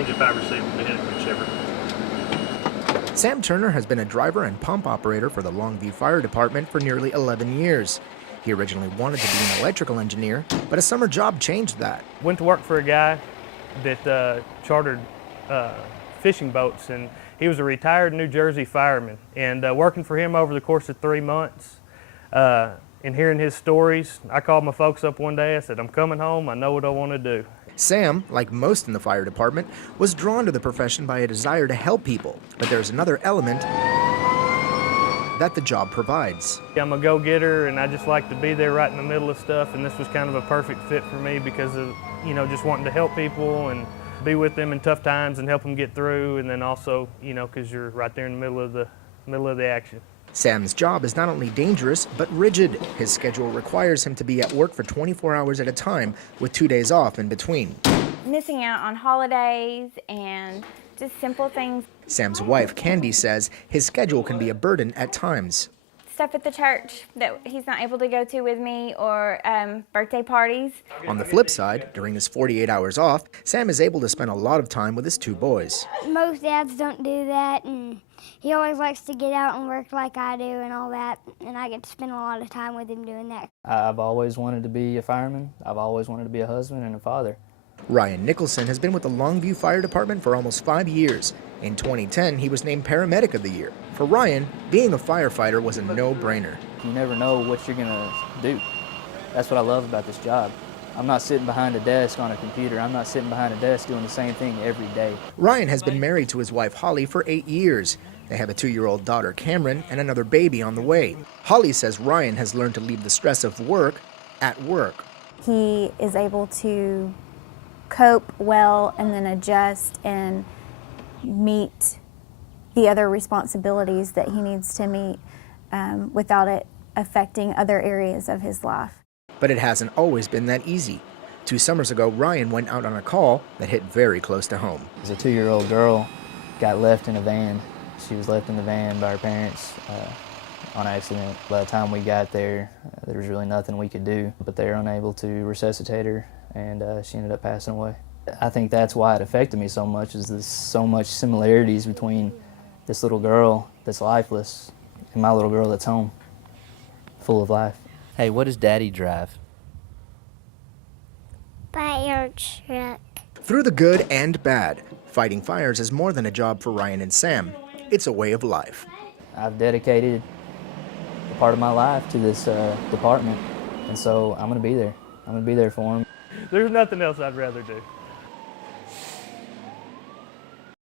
engine 5 receiver, mechanical whichever. Sam Turner has been a driver and pump operator for the Longview Fire Department for nearly 11 years. He originally wanted to be an electrical engineer, but a summer job changed that. Went to work for a guy that chartered fishing boats, and he was a retired New Jersey fireman. And working for him over the course of 3 months, and hearing his stories, I called my folks up one day. I said, I'm coming home, I know what I want to do. Sam, like most in the fire department, was drawn to the profession by a desire to help people, but there's another element that the job provides. I'm a go-getter, and I just like to be there right in the middle of stuff, and this was kind of a perfect fit for me because of, just wanting to help people and be with them in tough times and help them get through, and then also, because you're right there in the middle of the action. Sam's job is not only dangerous, but rigid. His schedule requires him to be at work for 24 hours at a time, with 2 days off in between. Missing out on holidays and just simple things. Sam's wife, Candy, says his schedule can be a burden at times. Stuff at the church that he's not able to go to with me, or birthday parties. On the flip side, during his 48 hours off, Sam is able to spend a lot of time with his 2 boys. Most dads don't do that, and he always likes to get out and work like I do and all that, and I get to spend a lot of time with him doing that. I've always wanted to be a fireman. I've always wanted to be a husband and a father. Ryan Nicholson has been with the Longview Fire Department for almost 5 years. In 2010, he was named Paramedic of the Year. For Ryan, being a firefighter was a no-brainer. You never know what you're gonna do. That's what I love about this job. I'm not sitting behind a desk on a computer. I'm not sitting behind a desk doing the same thing every day. Ryan has been married to his wife Holly for 8 years. They have a 2-year-old daughter, Cameron, and another baby on the way. Holly says Ryan has learned to leave the stress of work at work. He is able to cope well and then adjust and meet the other responsibilities that he needs to meet without it affecting other areas of his life. But it hasn't always been that easy. 2 summers ago, Ryan went out on a call that hit very close to home. As a 2-year-old girl got left in a van. She was left in the van by her parents on accident. By the time we got there, there was really nothing we could do, but they were unable to resuscitate her, and she ended up passing away. I think that's why it affected me so much, is there's so much similarities between this little girl that's lifeless and my little girl that's home, full of life. Hey, what does Daddy drive? Fire truck. Through the good and bad, fighting fires is more than a job for Ryan and Sam. It's a way of life. I've dedicated a part of my life to this department, and so I'm going to be there. I'm going to be there for them. There's nothing else I'd rather do.